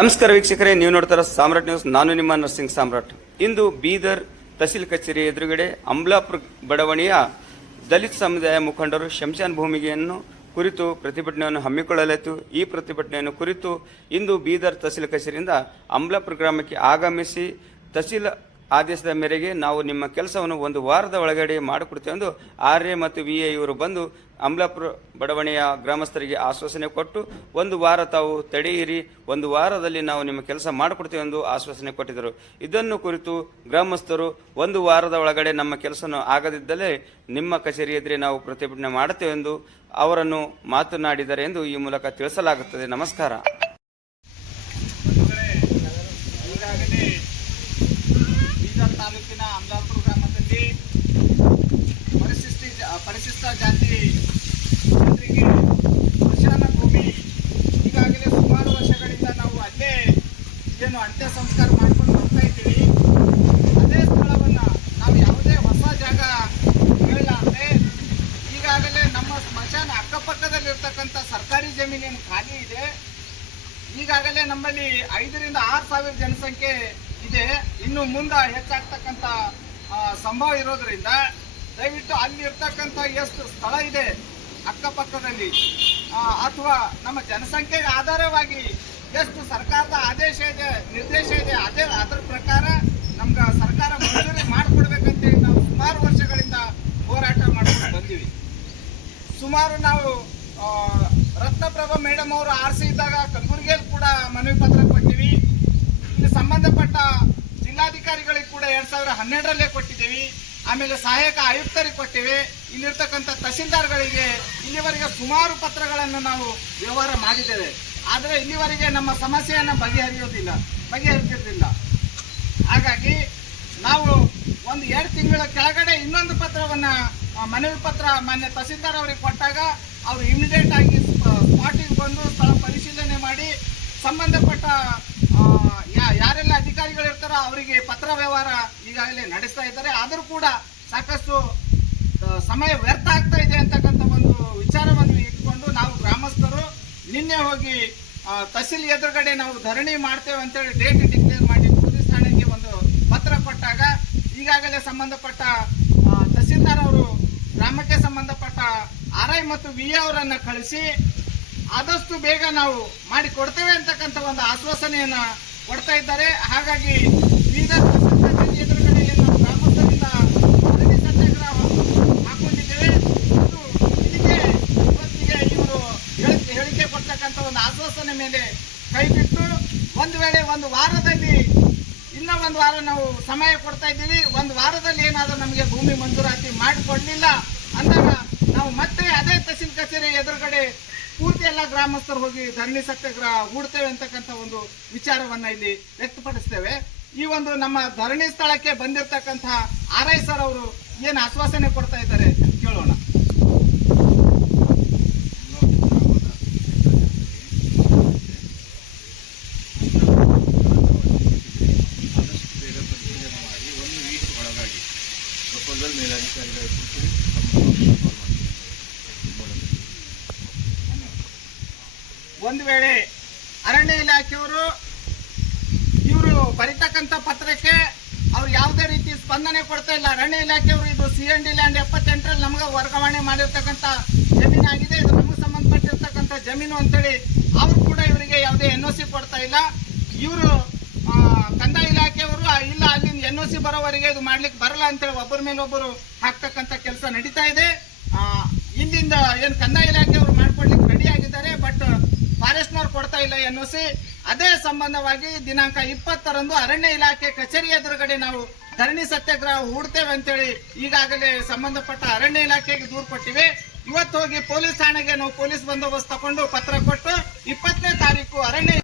ನಮಸ್ಕಾರ ವೀಕ್ಷಕರೇ, ನೀವು ನೋಡ್ತಾರ ಸಾಮ್ರಾಟ್ ನ್ಯೂಸ್. ನಾನು ನಿಮ್ಮ ನರ್ಸಿಂಗ್ ಸಾಮ್ರಾಟ್. ಇಂದು ಬೀದರ್ ತಹಸೀಲ್ ಕಚೇರಿ ಎದುರುಗಡೆ ಅಮಲಾಪುರ ಬಡಾವಣೆಯ ದಲಿತ ಸಮುದಾಯ ಮುಖಂಡರು ಶಂಶಾನ್ ಭೂಮಿಗೆಯನ್ನು ಕುರಿತು ಪ್ರತಿಭಟನೆಯನ್ನು ಹಮ್ಮಿಕೊಳ್ಳಲಾಯಿತು. ಈ ಪ್ರತಿಭಟನೆಯನ್ನು ಕುರಿತು ಇಂದು ಬೀದರ್ ತಹಸೀಲ್ ಕಚೇರಿಯಿಂದ ಅಮಲಾಪುರ ಗ್ರಾಮಕ್ಕೆ ಆಗಮಿಸಿ ತಹಸೀಲ್ ಆದೇಶದ ಮೇರೆಗೆ ನಾವು ನಿಮ್ಮ ಕೆಲಸವನ್ನು ಒಂದು ವಾರದ ಒಳಗಡೆ ಮಾಡಿಕೊಡ್ತೇವೆ ಎಂದು ಆರ್ಎ ಮತ್ತು ವಿಎ ಇವರು ಬಂದು ಅಮಲಾಪುರ ಬಡಾವಣೆಯ ಗ್ರಾಮಸ್ಥರಿಗೆ ಆಶ್ವಾಸನೆ ಕೊಟ್ಟು ಒಂದು ವಾರ ತಾವು ತಡೆಯಿರಿ, ಒಂದು ವಾರದಲ್ಲಿ ನಾವು ನಿಮ್ಮ ಕೆಲಸ ಮಾಡಿಕೊಡ್ತೇವೆ ಎಂದು ಆಶ್ವಾಸನೆ ಕೊಟ್ಟಿದ್ದರು. ಇದನ್ನು ಕುರಿತು ಗ್ರಾಮಸ್ಥರು ಒಂದು ವಾರದ ಒಳಗಡೆ ನಮ್ಮ ಕೆಲಸ ಆಗದಿದ್ದಲ್ಲಿ ನಿಮ್ಮ ಕಚೇರಿ ಎದುರೇ ನಾವು ಪ್ರತಿಭಟನೆ ಮಾಡುತ್ತೇವೆ ಎಂದು ಅವರನ್ನು ಮಾತನಾಡಿದ್ದಾರೆ ಎಂದು ಈ ಮೂಲಕ ತಿಳಿಸಲಾಗುತ್ತದೆ. ನಮಸ್ಕಾರ. ತಾಲೂಕಿನ ಅಮಲಾಪುರ ಗ್ರಾಮದಲ್ಲಿ ಪರಿಶಿಷ್ಟ ಜಾತಿ ಜನರಿಗೆ ಸ್ಮಶಾನ ಭೂಮಿ ಈಗಾಗಲೇ ಸುಮಾರು ವರ್ಷಗಳಿಂದ ನಾವು ಅಲ್ಲೇ ಏನು ಅಂತ್ಯ ಸಂಸ್ಕಾರ ಮಾಡ್ಕೊಂಡು ಬರ್ತಾ ಇದ್ದೀವಿ. ಅದೇ ಸ್ಥಳವನ್ನು ನಾವು ಯಾವುದೇ ಹೊಸ ಜಾಗ ಹೇಳಲಾರದೆ ಈಗಾಗಲೇ ನಮ್ಮ ಸ್ಮಶಾನ ಅಕ್ಕಪಕ್ಕದಲ್ಲಿರ್ತಕ್ಕಂಥ ಸರ್ಕಾರಿ ಜಮೀನೇನು ಖಾಲಿ ಇದೆ. ಈಗಾಗಲೇ ನಮ್ಮಲ್ಲಿ 5,000 ರಿಂದ 6,000 ಜನಸಂಖ್ಯೆ ಇದೆ. ಇನ್ನು ಮುಂದೆ ಹೆಚ್ಚಾಗ್ತಕ್ಕಂಥ ಸಂಭವ ಇರೋದ್ರಿಂದ ದಯವಿಟ್ಟು ಅಲ್ಲಿ ಇರ್ತಕ್ಕಂಥ ಎಷ್ಟು ಸ್ಥಳ ಇದೆ ಅಕ್ಕಪಕ್ಕದಲ್ಲಿ ಅಥವಾ ನಮ್ಮ ಜನಸಂಖ್ಯೆಗೆ ಆಧಾರವಾಗಿ ಎಷ್ಟು ಸರ್ಕಾರದ ಆದೇಶ ಇದೆ, ನಿರ್ದೇಶ ಇದೆ, ಅದರ ಪ್ರಕಾರ ನಮ್ಗೆ ಸರ್ಕಾರ ಮಂಜೂರಿ ಮಾಡಿಕೊಡ್ಬೇಕಂತೇಳಿ ನಾವು ಸುಮಾರು ವರ್ಷಗಳಿಂದ ಹೋರಾಟ ಮಾಡ್ಕೊಂಡು ಬಂದೀವಿ. ಸುಮಾರು ನಾವು ರತ್ನಪ್ರಭಾ ಮೇಡಮ್ ಅವರು ಆರ್ಸಿ ಇದ್ದಾಗ ಕಲಬುರಗಿಯಲ್ಲಿ ಕೂಡ ಮನವಿ ಪತ್ರ ಕೊಟ್ಟಿವಿ. ಇಲ್ಲಿ ಸಂಬಂಧಪಟ್ಟ ಜಿಲ್ಲಾಧಿಕಾರಿಗಳಿಗೆ ಕೂಡ 2012ರಲ್ಲೇ ಕೊಟ್ಟಿದ್ದೀವಿ. ಆಮೇಲೆ ಸಹಾಯಕ ಆಯುಕ್ತರಿಗೆ ಕೊಟ್ಟಿವೆ. ಇಲ್ಲಿರ್ತಕ್ಕಂಥ ತಹಸೀಲ್ದಾರ್ಗಳಿಗೆ ಇಲ್ಲಿವರೆಗೆ ಸುಮಾರು ಪತ್ರಗಳನ್ನು ನಾವು ವ್ಯವಹಾರ ಮಾಡಿದ್ದೇವೆ. ಆದರೆ ಇಲ್ಲಿವರೆಗೆ ನಮ್ಮ ಸಮಸ್ಯೆಯನ್ನು ಬಗೆಹರಿದಿರಲಿಲ್ಲ. ಹಾಗಾಗಿ ನಾವು ಒಂದು 2 ತಿಂಗಳ ಕೆಳಗಡೆ ಇನ್ನೊಂದು ಪತ್ರವನ್ನು ಮನವಿ ಪತ್ರ ಮಾನ್ಯ ತಹಸೀಲ್ದಾರ್ ಅವರಿಗೆ ಕೊಟ್ಟಾಗ ಅವರು ಇಮಿಡಿಯೇಟ್ ಆಗಿ ಸ್ಪಾಟಿಗೆ ಬಂದು ಸ್ಥಳ ಪರಿಶೀಲನೆ ಮಾಡಿ ಸಂಬಂಧಪಟ್ಟ ಯಾರೆಲ್ಲ ಅಧಿಕಾರಿಗಳಿರ್ತಾರೋ ಅವರಿಗೆ ಪತ್ರ ವ್ಯವಹಾರ ಈಗಾಗಲೇ ನಡೆಸ್ತಾ ಇದ್ದಾರೆ. ಆದರೂ ಕೂಡ ಸಾಕಷ್ಟು ಸಮಯ ವ್ಯರ್ಥ ಆಗ್ತಾ ಇದೆ ಅಂತಕ್ಕಂಥ ಒಂದು ವಿಚಾರವನ್ನು ಇಟ್ಕೊಂಡು ನಾವು ಗ್ರಾಮಸ್ಥರು ನಿನ್ನೆ ಹೋಗಿ ತಹಸೀಲ್ ಎದುರುಗಡೆ ನಾವು ಧರಣಿ ಮಾಡ್ತೇವೆ ಅಂತೇಳಿ ಡೇಟ್ ಡಿಕ್ಲೇರ್ ಮಾಡಿ ಪೊಲೀಸ್ ಠಾಣೆಗೆ ಒಂದು ಪತ್ರ ಕೊಟ್ಟಾಗ ಈಗಾಗಲೇ ಸಂಬಂಧಪಟ್ಟ ತಹಸೀಲ್ದಾರ್ ಅವರು ಗ್ರಾಮಕ್ಕೆ ಸಂಬಂಧಪಟ್ಟ ಆರ್ಐ ಮತ್ತು ವಿಎ ಅವರನ್ನು ಕಳಿಸಿ ಆದಷ್ಟು ಬೇಗ ನಾವು ಮಾಡಿ ಕೊಡ್ತೇವೆ ಅಂತಕ್ಕಂಥ ಒಂದು ಆಶ್ವಾಸನೆಯನ್ನ ಕೊಡ್ತಾ ಇದ್ದಾರೆ. ಹಾಗಾಗಿ ಬೀದರ್ ಎದುರುಗಡೆ ನಾವು ಗ್ರಾಮಸ್ಥರಿಂದ ಸತ್ಯಾಗ್ರಹ ಹಾಕೊಂಡಿದ್ದೇವೆ. ಇದಕ್ಕೆ ಇವತ್ತಿಗೆ ಇವರು ಹೇಳಿಕೆ ಕೊಡ್ತಕ್ಕಂಥ ಒಂದು ಆಶ್ವಾಸನೆ ಮೇಲೆ ಕೈ ಬಿಟ್ಟು ಒಂದು ವೇಳೆ ಒಂದು ವಾರದಲ್ಲಿ ಇನ್ನೂ ಒಂದು ವಾರ ನಾವು ಸಮಯ ಕೊಡ್ತಾ ಇದ್ದೀವಿ. ಒಂದು ವಾರದಲ್ಲಿ ಏನಾದರೂ ನಮಗೆ ಭೂಮಿ ಮಂಜೂರಾತಿ ಮಾಡಿಕೊಡ್ಲಿಲ್ಲ ಅಂದಾಗ ನಾವು ಮತ್ತೆ ಅದೇ ತಹಸೀಲ್ ಕಚೇರಿ ಎದುರುಗಡೆ ಪೂರ್ತಿ ಎಲ್ಲ ಗ್ರಾಮಸ್ಥರು ಹೋಗಿ ಧರಣಿ ಸತ್ಯಾಗ್ರಹ ಹೂಡ್ತೇವೆ ಅಂತಕ್ಕಂಥ ಒಂದು ವಿಚಾರವನ್ನ ಇಲ್ಲಿ ವ್ಯಕ್ತಪಡಿಸ್ತೇವೆ. ಈ ಒಂದು ನಮ್ಮ ಧರಣಿ ಸ್ಥಳಕ್ಕೆ ಬಂದಿರತಕ್ಕಂಥ ಆರ್ಐ ಸರ್ ಅವರು ಏನು ಆಶ್ವಾಸನೆ ಕೊಡ್ತಾ ಇದ್ದಾರೆ ಕೇಳೋಣ. ಒಂದು ವೇಳೆ ಅರಣ್ಯ ಇಲಾಖೆಯವರು ಇವರು ಬರೀತಕ್ಕಂಥ ಪತ್ರಕ್ಕೆ ಅವ್ರು ಯಾವುದೇ ರೀತಿ ಸ್ಪಂದನೆ ಕೊಡ್ತಾ ಇಲ್ಲ. ಅರಣ್ಯ ಇಲಾಖೆಯವರು ಇದು CND ಲ್ಯಾಂಡ್ 78ರಲ್ಲಿ ನಮಗೆ ವರ್ಗಾವಣೆ ಮಾಡಿರ್ತಕ್ಕಂಥ ಜಮೀನಾಗಿದೆ, ಇದು ನಮಗೆ ಸಂಬಂಧಪಟ್ಟಿರ್ತಕ್ಕಂಥ ಜಮೀನು ಅಂತೇಳಿ ಅವರು ಕೂಡ ಇವರಿಗೆ ಯಾವುದೇ NOC ಕೊಡ್ತಾ ಇಲ್ಲ. ಇವರು ಕಂದಾಯ ಇಲಾಖೆಯವರು ಇಲ್ಲ ಅಲ್ಲಿಂದ NOC ಬರೋವರೆಗೆ ಇದು ಮಾಡ್ಲಿಕ್ಕೆ ಬರಲ್ಲ ಅಂತೇಳಿ ಒಬ್ಬರ ಮೇಲೆ ಒಬ್ಬರು ಹಾಕ್ತಕ್ಕಂಥ ಕೆಲಸ ನಡೀತಾ ಇದೆ. ಇಲ್ಲಿಂದ ಏನು ಕಂದಾಯ ಇಲಾಖೆಯವರು ಮಾಡ್ಕೊಡ್ಲಿಕ್ಕೆ ರೆಡಿ ಆಗಿದ್ದಾರೆ, ಬಟ್ ಫಾರೆಸ್ಟ್ನವ್ರು ಕೊಡ್ತಾ ಇಲ್ಲ NOC. ಅದೇ ಸಂಬಂಧವಾಗಿ ದಿನಾಂಕ 20ರಂದು ಅರಣ್ಯ ಇಲಾಖೆ ಕಚೇರಿ ಎದುರುಗಡೆ ನಾವು ಧರಣಿ ಸತ್ಯಾಗ್ರಹ ಹೂಡ್ತೇವೆ ಅಂತೇಳಿ ಈಗಾಗಲೇ ಸಂಬಂಧಪಟ್ಟ ಅರಣ್ಯ ಇಲಾಖೆಗೆ ದೂರು ಕೊಟ್ಟಿವೆ. ಇವತ್ತು ಹೋಗಿ ಪೊಲೀಸ್ ಠಾಣೆಗೆ ನಾವು ಪೊಲೀಸ್ ಬಂದೋಬಸ್ತ್ ತಗೊಂಡು ಪತ್ರ ಕೊಟ್ಟು 20ನೇ ತಾರೀಕು ಅರಣ್ಯ